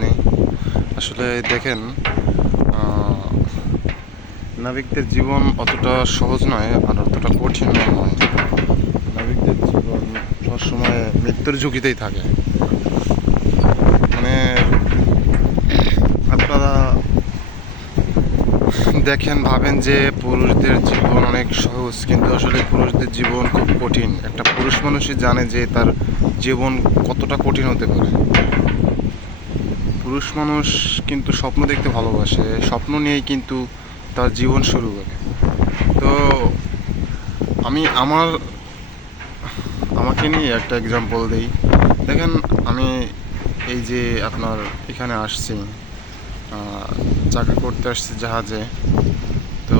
বলিনি। আসলে দেখেন, নাবিকদের জীবন অতটা সহজ নয় আর অতটা কঠিন নয়। নাবিকদের জীবন সবসময় মৃত্যুর ঝুঁকিতেই থাকে। মানে আপনারা দেখেন, ভাবেন যে পুরুষদের জীবন অনেক সহজ, কিন্তু আসলে পুরুষদের জীবন খুব কঠিন। একটা পুরুষ মানুষই জানে যে তার জীবন কতটা কঠিন হতে পারে। পুরুষ মানুষ কিন্তু স্বপ্ন দেখতে ভালোবাসে, স্বপ্ন নিয়েই কিন্তু তার জীবন শুরু করে। তো আমি আমাকে নিয়ে একটা এক্সাম্পল দিই। দেখেন, আমি এই যে আপনার এখানে আসছি, চাকরি করতে আসছি জাহাজে। তো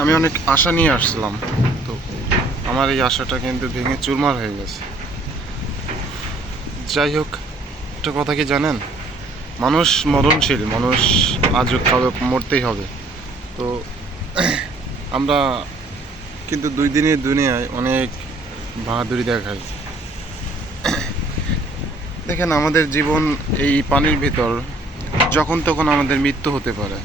আমি অনেক আশা নিয়ে আসছিলাম। তো আমার এই আশাটা কিন্তু ভেঙে চুরমার হয়ে গেছে। যাই হোক, একটা কথা কি জানেন, মানুষ মরণশীল, মানুষ আজ হোক কাল হোক মরতেই হবে। তো আমরা কিন্তু 2 দিনের দুনিয়ায় অনেক বাহাদুরি দেখাই। দেখেন, আমাদের জীবন এই পানির ভিতর, যখন তখন আমাদের মৃত্যু হতে পারে।